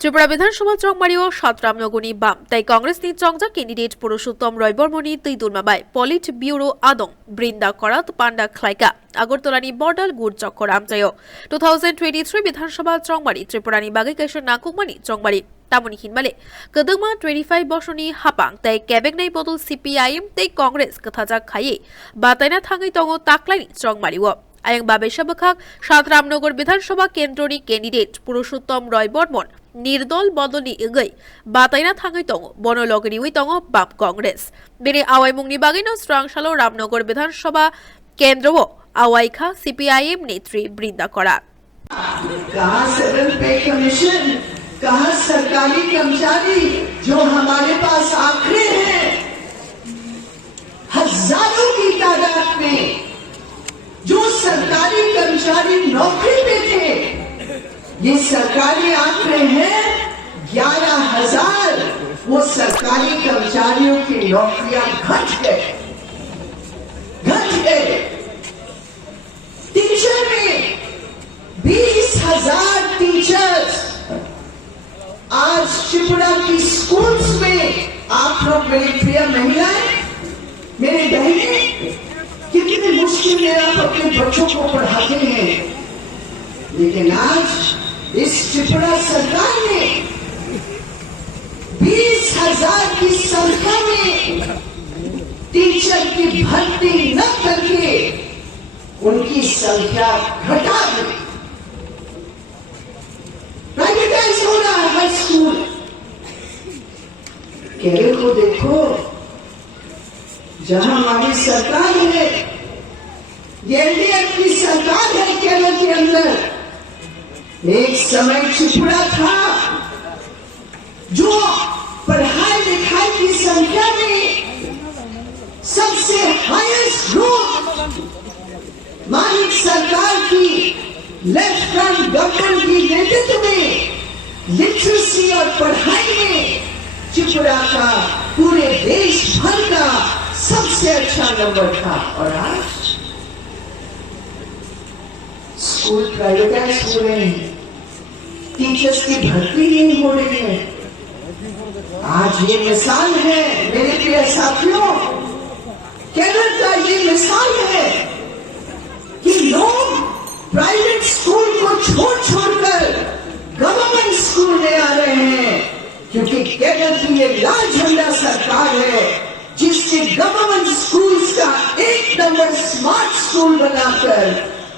त्रिपुरा विधानसभा चौमारी और सातरामनगरनी बाम ताई कांग्रेसनि चंगजा कैंडिडेट पुरुषोत्तम रय बर्मनी तैदुलमाबाई पलिट ब्यूरो आदम बृंदा करात पांडा ख्लाइका আগরতলানি বর্ডাল গুড় চক্কর আমতায় 2023 বিধানসভা চংমারি ত্রিপুরানি বাগৈকাইশো নাকুকমানি চংমারি তামনি হিনমালে কদংমা 25 বছরনি হাপাং তাই কেবেগনাই বদল সিপিআইএম তাই কংগ্রেস কথাজাক খাইয়ে বাতাইনা থাঙ্গै তঙ্গ তাকলাইনি চংমারিও आयं बाबेशा बखाक सातरामनगर विधानसभा केंद्रनि कैंडिडेट पुरुषोत्तम रय बर्मन निर्दल बदलनि इगै बातायना थाङै दङ बनलगरिवै दङ बाम कांग्रेस बेनि आवायमुंनि बागैनो स्रांशालो रामनगर विधानसभा केंद्रव आवायखा सीपीआईएम नेत्री बृंदा करा कहां सेवन पे कमीशन कहां सरकारी कर्मचारी जो हमारे पास आंकड़े हैं हजारों की तादाद में जो सरकारी कर्मचारी नौकरी पे थे ये सरकारी आंकड़े हैं 11,000 वो सरकारी कर्मचारियों की नौकरियां घट गए टीचर में 20,000 टीचर्स आज त्रिपुरा की स्कूल्स में आप लोग मेरी प्रिय महिलाएं मेरे बहनें कितनी मुश्किल में आप अपने बच्चों को पढ़ाते हैं लेकिन आज इस त्रिपुरा सरकार ने 20,000 की संख्या में टीचर की भर्ती न करके उनकी संख्या घटा दी। प्राइवेटाइज हो रहा है हर स्कूल। केरल को देखो जहां हमारी सरकार है एनडीए की सरकार है केरल के अंदर एक समय त्रिपुरा था जो पढ़ाई लिखाई की संख्या में सबसे हाईएस्ट ग्रोथ मानिक सरकार की लेफ्ट फ्रंट गवर्नमेंट की नेतृत्व में लिटरेसी और पढ़ाई में त्रिपुरा का पूरे देश भर का सबसे अच्छा नंबर था और आज स्कूल प्राइवेटाइज हो रहे हैं टीचर्स की भर्ती नहीं हो रही है। आज ये मिसाल है मेरे प्रिय साथियों केरल का ये मिसाल है कि लोग प्राइवेट स्कूल को छोड़कर गवर्नमेंट स्कूल में आ रहे हैं क्योंकि केरल की ये लाल झंडा सरकार है जिसके गवर्नमेंट स्कूल्स का एक नंबर स्मार्ट स्कूल बनाकर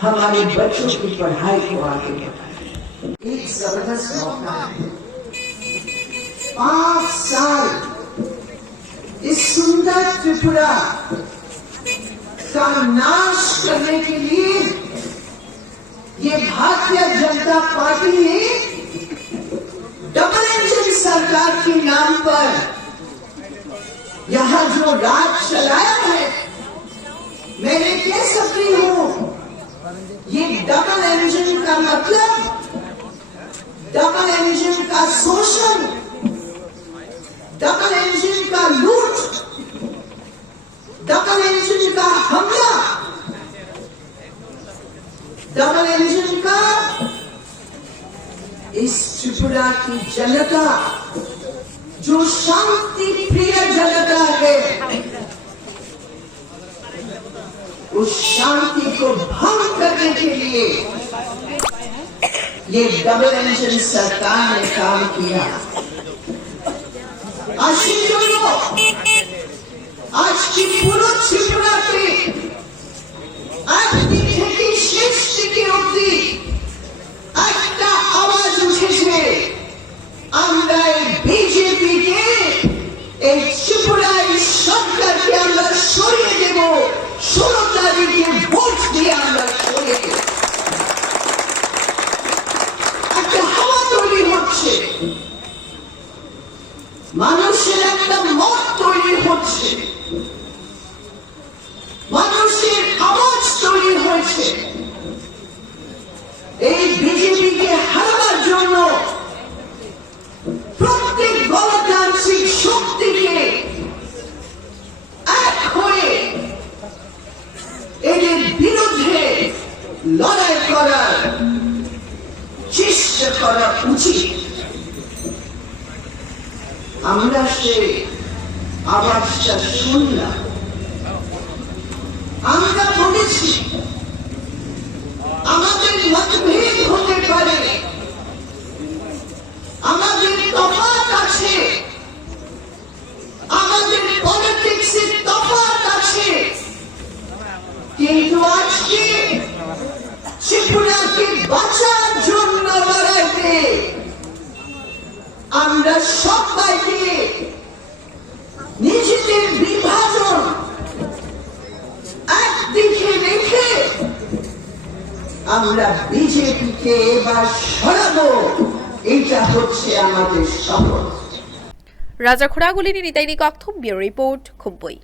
हमारे बच्चों की पढ़ाई को आगे बढ़ाए। एक जबरदस्त मौका है 5 साल इस सुंदर त्रिपुरा का नाश करने के लिए ये भारतीय जनता पार्टी ने डबल इंजन सरकार के नाम पर यहां जो राज चलाया है मैं कह सकती हूं ये डबल इंजन का मतलब डबल इंजन का शोषण डबल इंजन का लूट डबल इंजन का हमला डबल इंजन का इस त्रिपुरा की जनता जो शांति प्रिय जनता है उस शांति को भंग करने के लिए ये डबल इंजन सरकार ने काम किया। आज की पूरा त्रिपुरा के आर्थिक থেকে শেষ থেকে অবধি একটা আওয়াজ উঠেছে আমরা বিজেপি কে এই ত্রিপুরার সরকারকে আমরা সরিয়ে দেব 16 তারিখে ভোট দিয়ে আমরা সরিয়ে দেব। একটা হাওয়া তৈরি হচ্ছে মানুষের একটা মত তৈরি হচ্ছে মানুষের আওয়াজ তৈরি হয়েছে এই বিজেপিকে হারাবার জন্য প্রত্যেক গণতান্ত্রিক শক্তিকে এক হয়ে এদের বিরুদ্ধে লড়াই করার চেষ্টা করা উচিত। আমরা সে আওয়াজটা শুনলাম, আমরা বলেছি আমাদের মতভেদ হতে পারে, আমাদের তফাৎ আছে, আমাদের পলিটিক্সের তফাৎ আছে, কিন্তু আজকে ত্রিপুরাকে বাঁচার জন্য লড়াইতে আমরা সবাইকে নিজেদের বিভাজন একদিকে রেখে আমরা বিজেপিকে এবার সরাবো, এটা হচ্ছে আমাদের শপথ। রাজা খোড়াগুলিনী নিতাইনি কক্থম ব্যুরো রিপোর্ট খুবই।